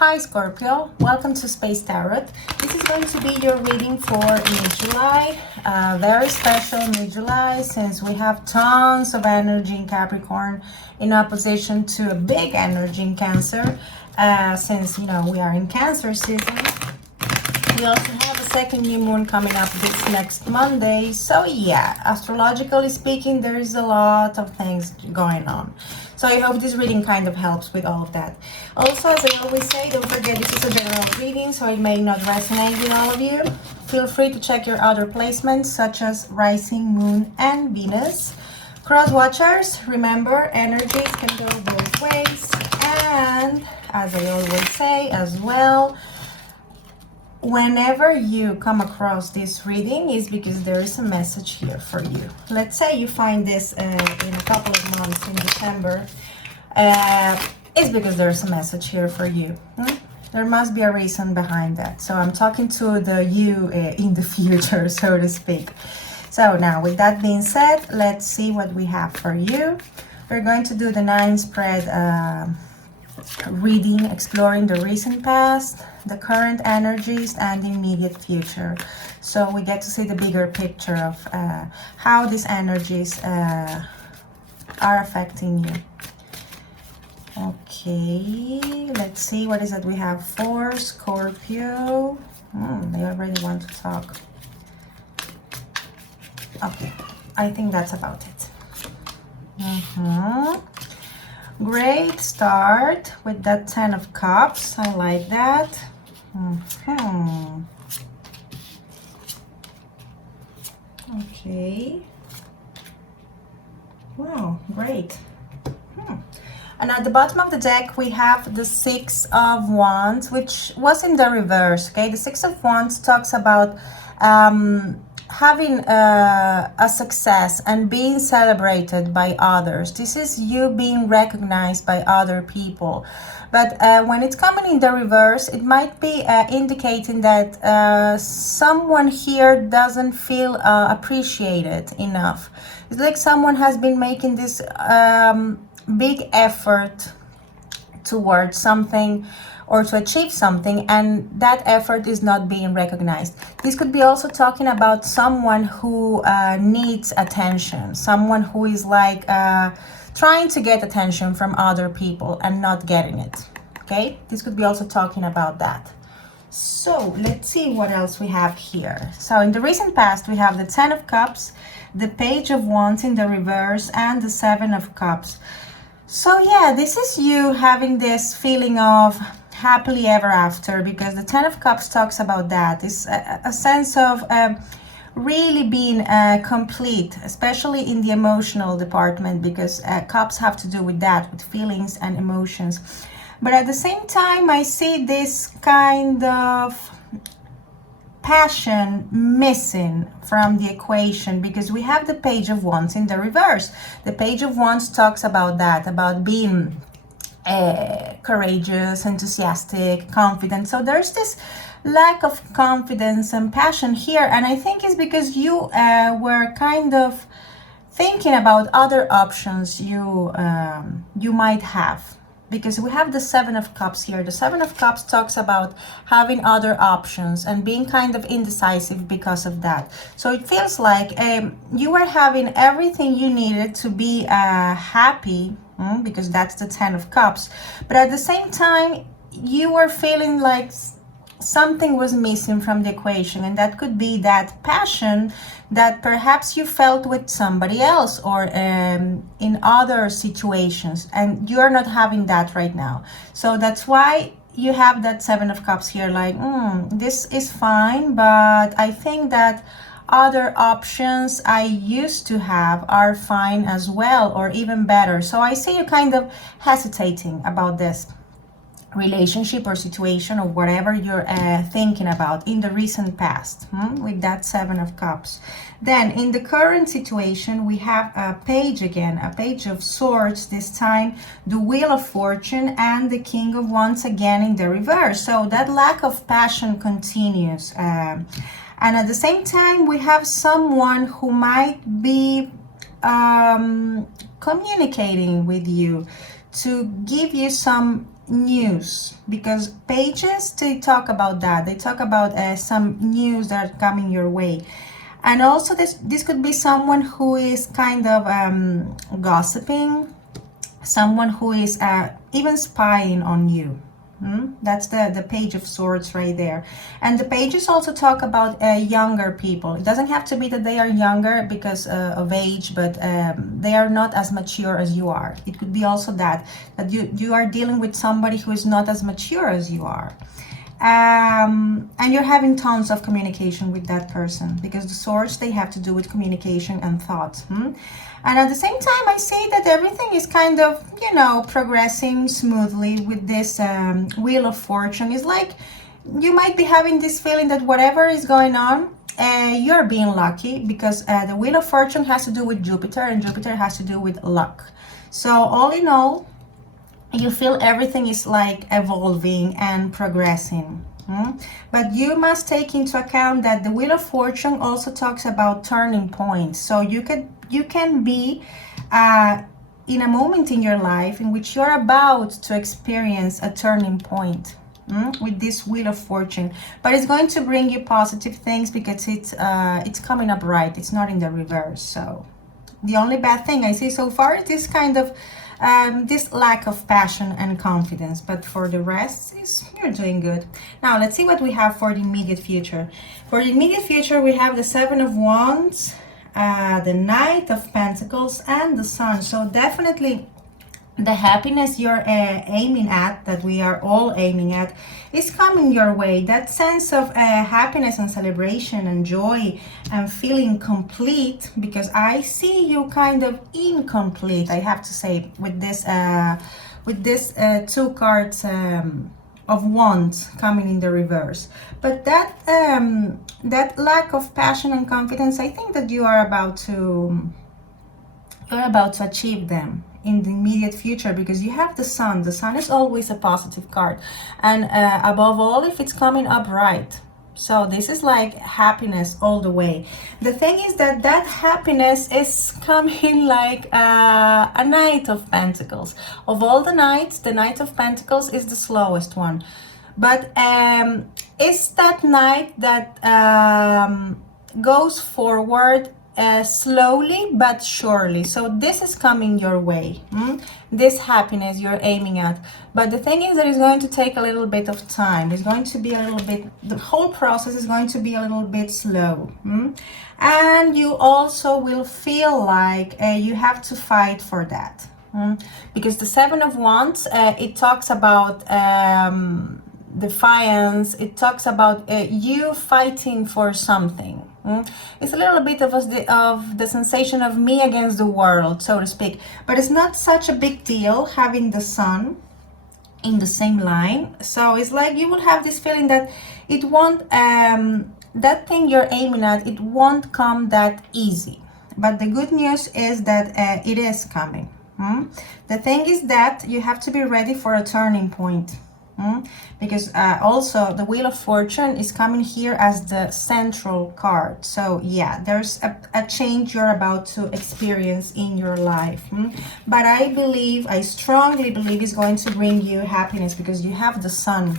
Hi Scorpio, welcome to Space Tarot. This is going to be your reading for mid-July, very special mid-July since we have tons of energy in Capricorn in opposition to a big energy in Cancer. Since, you know, we are in Cancer season. We also have a second new moon coming up this next Monday. So yeah, astrologically speaking, there is a lot of things going on. So I hope this reading kind of helps with all of that. Also, as I always say, don't forget this is a general reading, so it may not resonate with all of you. Feel free to check your other placements, such as Rising, Moon, and Venus. Cross watchers, remember, energies can go both ways. And as I always say as well, whenever you come across this reading is because there is a message here for you. Let's say you find this in a couple of months in December. It's because there's a message here for you. There must be a reason behind that. So I'm talking to the you in the future, so to speak. So now with that being said, let's see what we have for you. We're going to do the 9 spread reading, exploring the recent past, the current energies, and the immediate future. So we get to see the bigger picture of how these energies are affecting you. Okay, let's see, what is it we have for Scorpio? They already want to talk. Okay, I think that's about it. Great start with that 10 of Cups. I like that. Okay. Wow, great. And at the bottom of the deck, we have the 6 of Wands, which was in the reverse, okay? The 6 of Wands talks about having a success and being celebrated by others. This is you being recognized by other people. But when it's coming in the reverse, it might be indicating that someone here doesn't feel appreciated enough. It's like someone has been making this big effort towards something or to achieve something, and that effort is not being recognized. This could be also talking about someone who needs attention, someone who is like trying to get attention from other people and not getting it, okay? This could be also talking about that. So let's see what else we have here. So in the recent past, we have the 10 of Cups, the Page of Wands in the reverse, and the 7 of Cups. So yeah, this is you having this feeling of happily ever after, because the 10 of Cups talks about that. It's a sense of really being complete, especially in the emotional department, because Cups have to do with that, with feelings and emotions. But at the same time, I see this kind of passion missing from the equation, because we have the Page of Wands in the reverse. The Page of Wands talks about that, about being courageous, enthusiastic, confident. So there's this lack of confidence and passion here, and I think it's because you were kind of thinking about other options you might have, because we have the 7 of Cups here. The 7 of Cups talks about having other options and being kind of indecisive because of that. So it feels like you were having everything you needed to be happy, because that's the 10 of Cups. But at the same time, you were feeling like something was missing from the equation, and that could be that passion that perhaps you felt with somebody else or in other situations, and you're not having that right now. So that's why you have that 7 of Cups here, like this is fine, but I think that other options I used to have are fine as well, or even better. So I see you kind of hesitating about this relationship or situation or whatever you're thinking about in the recent past, with that 7 of Cups. Then in the current situation, we have a page again, a Page of Swords, this time the Wheel of Fortune, and the King of Wands again in the reverse. So that lack of passion continues, and at the same time we have someone who might be communicating with you to give you some news, because pages, they talk about that. They talk about some news that are coming your way. And also this could be someone who is kind of gossiping, someone who is even spying on you. That's the Page of Swords right there. And the pages also talk about younger people. It doesn't have to be that they are younger because of age, but they are not as mature as you are. It could be also that you are dealing with somebody who is not as mature as you are. And you're having tons of communication with that person, because the swords, they have to do with communication and thought. And at the same time, I see that everything is kind of, you know, progressing smoothly with this Wheel of Fortune. It's like you might be having this feeling that whatever is going on, you're being lucky, because the Wheel of Fortune has to do with Jupiter, and Jupiter has to do with luck. So all in all, you feel everything is like evolving and progressing. But you must take into account that the Wheel of Fortune also talks about turning points. So you can be in a moment in your life in which you're about to experience a turning point with this Wheel of Fortune. But it's going to bring you positive things, because it's coming up right. It's not in the reverse. So the only bad thing I see so far is this kind of this lack of passion and confidence. But for the rest, you're doing good. Now let's see what we have for the immediate future. For the immediate future, we have the Seven of Wands, the Knight of Pentacles, and the Sun. So definitely the happiness you're aiming at, that we are all aiming at, is coming your way. That sense of happiness and celebration and joy and feeling complete, because I see you kind of incomplete, I have to say, with this two cards of Wands coming in the reverse. But that that lack of passion and confidence, I think that you are about to achieve them in the immediate future, because you have the Sun. The Sun is always a positive card, and above all, if it's coming up right. So this is like happiness all the way. The thing is that happiness is coming like a Knight of Pentacles. Of all the knights, the Knight of Pentacles is the slowest one, but it's that knight that goes forward slowly but surely. So this is coming your way, this happiness you're aiming at. But the thing is that it's going to take a little bit of time. It's going to be a little bit, the whole process is going to be a little bit slow. And you also will feel like you have to fight for that, because the Seven of Wands, it talks about defiance. It talks about you fighting for something. It's a little bit of the sensation of me against the world, so to speak. But it's not such a big deal having the Sun in the same line. So it's like you will have this feeling that it won't, that thing you're aiming at, it won't come that easy. But the good news is that it is coming. The thing is that you have to be ready for a turning point. Because also the Wheel of Fortune is coming here as the central card. So yeah, there's a change you're about to experience in your life. But I strongly believe it's going to bring you happiness, because you have the Sun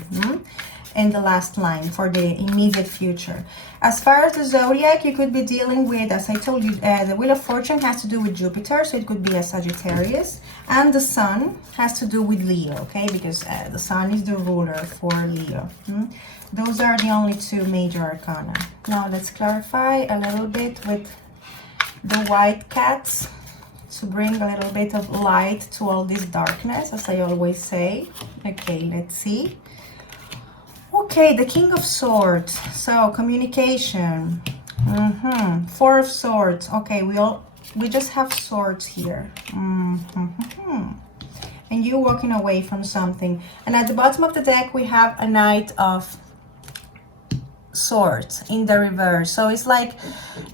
in the last line for the immediate future. As far as the zodiac, you could be dealing with, as I told you, the Wheel of Fortune has to do with Jupiter, so it could be a Sagittarius, and the Sun has to do with Leo, okay, because the Sun is the ruler for Leo. Those are the only two major arcana. Now let's clarify a little bit with the white cats to bring a little bit of light to all this darkness, as I always say. Okay, let's see. Okay, the King of Swords, so communication. Four of Swords. Okay, we just have swords here. And you walking away from something. And at the bottom of the deck, we have a Knight of Swords in the reverse. So it's like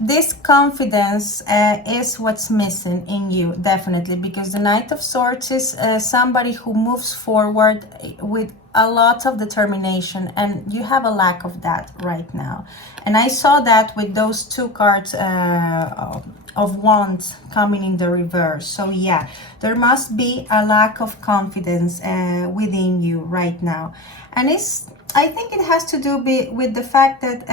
this confidence is what's missing in you, definitely, because the Knight of Swords is somebody who moves forward with a lot of determination, and you have a lack of that right now. And I saw that with those two cards of Wands coming in the reverse. So yeah, there must be a lack of confidence within you right now. And I think it has to do with the fact that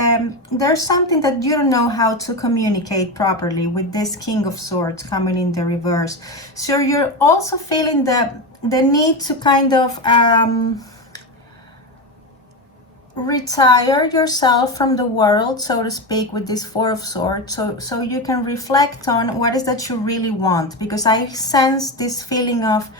there's something that you don't know how to communicate properly with this King of Swords coming in the reverse. So you're also feeling the need to kind of retire yourself from the world, so to speak, with this Four of Swords, so you can reflect on what is that you really want, because I sense this feeling of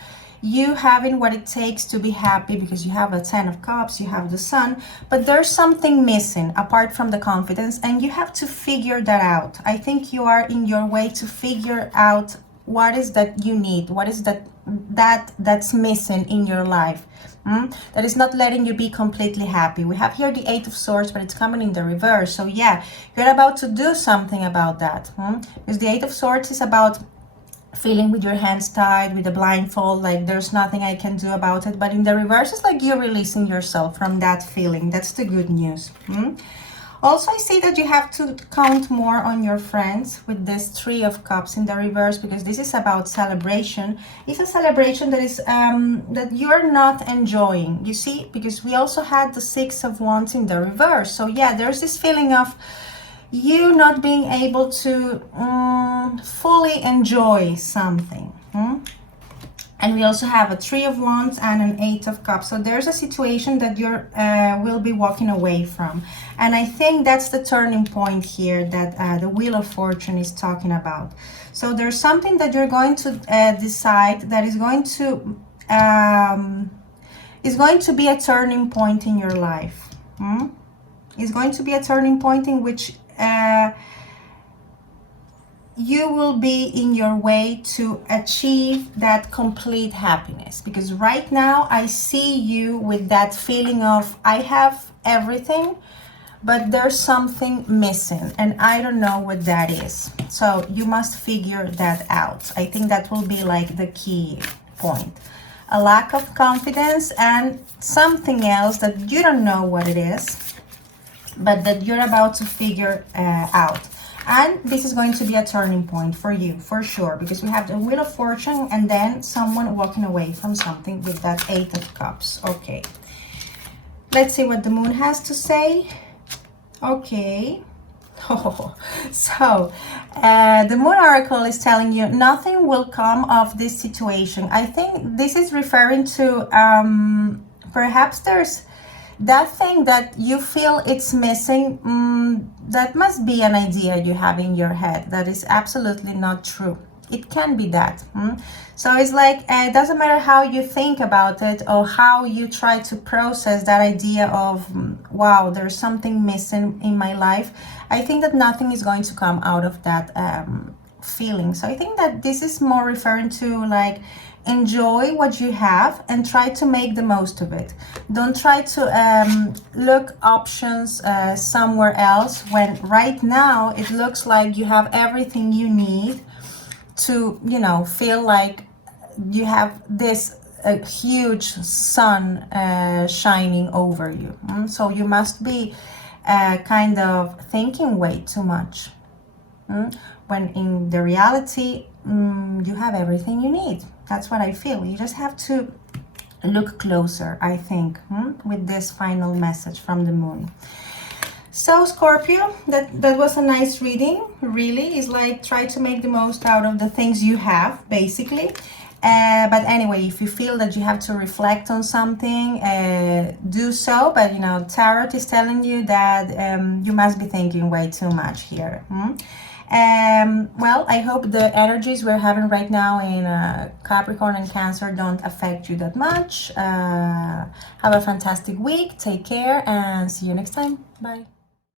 you having what it takes to be happy, because you have a Ten of Cups, you have the Sun, but there's something missing apart from the confidence, and you have to figure that out. I think you are in your way to figure out what is that you need, what is that's missing in your life, that is not letting you be completely happy. We have here the Eight of Swords, but it's coming in the reverse. So yeah, you're about to do something about that, because the Eight of Swords is about feeling with your hands tied, with a blindfold, like there's nothing I can do about it. But in the reverse, it's like you're releasing yourself from that feeling. That's the good news. Also, I see that you have to count more on your friends with this Three of Cups in the reverse, because this is about celebration. It's a celebration that is that you're not enjoying, you see, because we also had the Six of Wands in the reverse. So yeah, there's this feeling of you not being able to fully enjoy something. And we also have a Three of Wands and an Eight of Cups. So there's a situation that you will be walking away from. And I think that's the turning point here that the Wheel of Fortune is talking about. So there's something that you're going to decide that is going to be a turning point in your life. It's going to be a turning point in which you will be in your way to achieve that complete happiness. Because right now I see you with that feeling of I have everything, but there's something missing and I don't know what that is. So you must figure that out. I think that will be like the key point. A lack of confidence and something else that you don't know what it is, but that you're about to figure out. And this is going to be a turning point for you, for sure, because we have the Wheel of Fortune and then someone walking away from something with that Eight of Cups. Okay, let's see what the Moon has to say. Okay. So the Moon Oracle is telling you nothing will come of this situation. I think this is referring to perhaps there's that thing that you feel it's missing. That must be an idea you have in your head that is absolutely not true. It can be that. So it's like it doesn't matter how you think about it or how you try to process that idea of wow, there's something missing in my life. I think that nothing is going to come out of that feeling. So I think that this is more referring to like enjoy what you have and try to make the most of it. Don't try to look options somewhere else when right now it looks like you have everything you need to, you know, feel like you have this huge sun shining over you. So you must be kind of thinking way too much, when in the reality you have everything you need. That's what I feel. You just have to look closer, I think, with this final message from the Moon. So Scorpio, that was a nice reading. Really, is like try to make the most out of the things you have, basically. But anyway, if you feel that you have to reflect on something, do so. But you know, Tarot is telling you that you must be thinking way too much here. Well, I hope the energies we're having right now in Capricorn and Cancer don't affect you that much. Have a fantastic week. Take care and see you next time. Bye.